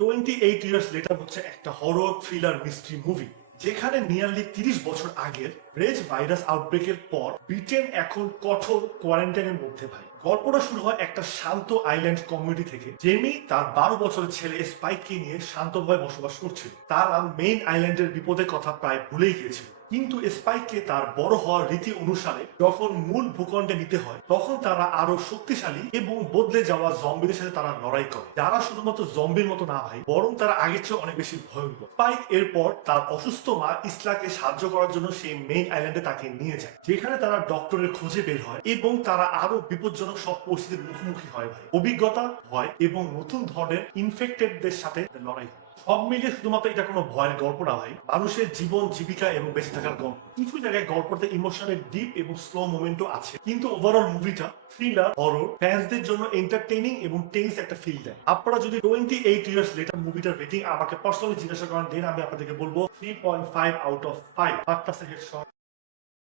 28 years later হচ্ছে একটা horror thriller mystery movie যেখানে নিয়ারলি 30 বছর আগের রেজ ভাইরাস আউটব্রেকের পর ব্রিটেন এখন কঠোর কোয়ারেন্টাইনের মধ্যে ভাই। গল্পটা শুরু হয় একটা শান্ত আইল্যান্ড কমিউনিটি থেকে। জেমি তার 12 বছরের ছেলে স্পাইককে নিয়ে শান্তভাবে বসবাস করছিল। তারা মেইন আইল্যান্ডের বিপদের কথা প্রায় ভুলেই গিয়েছিল, কিন্তু স্পাইককে তার বড় হওয়ার রীতি অনুসারে যখন মূল ভূখণ্ডে নিতে হয় তখন তারা আরো শক্তিশালী এবং বদলে যাওয়া জম্বিদের সাথে তারা লড়াই করে, যারা শুধুমাত্র জম্বির মতো না ভাই, বরং তারা আগের চেয়ে অনেক বেশি ভয়ঙ্কর। স্পাইক এরপর তার অসুস্থ মা ইসলাকে সাহায্য করার জন্য সেই মেইন আইল্যান্ডে তাকে নিয়ে যায়, যেখানে তারা ডক্টরের খোঁজে বের হয় এবং তারা আরো বিপজ্জনক সব পরিস্থিতির মুখোমুখি হয় ভাই। অভিজ্ঞতা, ভয় এবং নতুন ধরনের ইনফেক্টেডদের সাথে লড়াই হয়। সব মিলিয়ে শুধুমাত্র এটা কোনো ভয়ের গল্প না ভাই, মানুষের জীবন জীবিকা এবং বেঁচে থাকার গল্প। কিছু জায়গায় গল্পতে ইমোশনাল ডিপ এবং স্লো মোমেন্টও আছে, কিন্তু ওভারঅল মুভিটা থ্রিলার, হরর, ফ্যান্সদের জন্য এন্টারটেইনিং এবং টেন্স একটা ফিল দেয়। আপনারা যদি 28 ইয়ার্স লেটার মুভিটার রেটিং আমাকে পার্সোনালি জিজ্ঞাসা করেন, দেন আমি আপনাদেরকে বলবো 3.5 আউট অফ 5।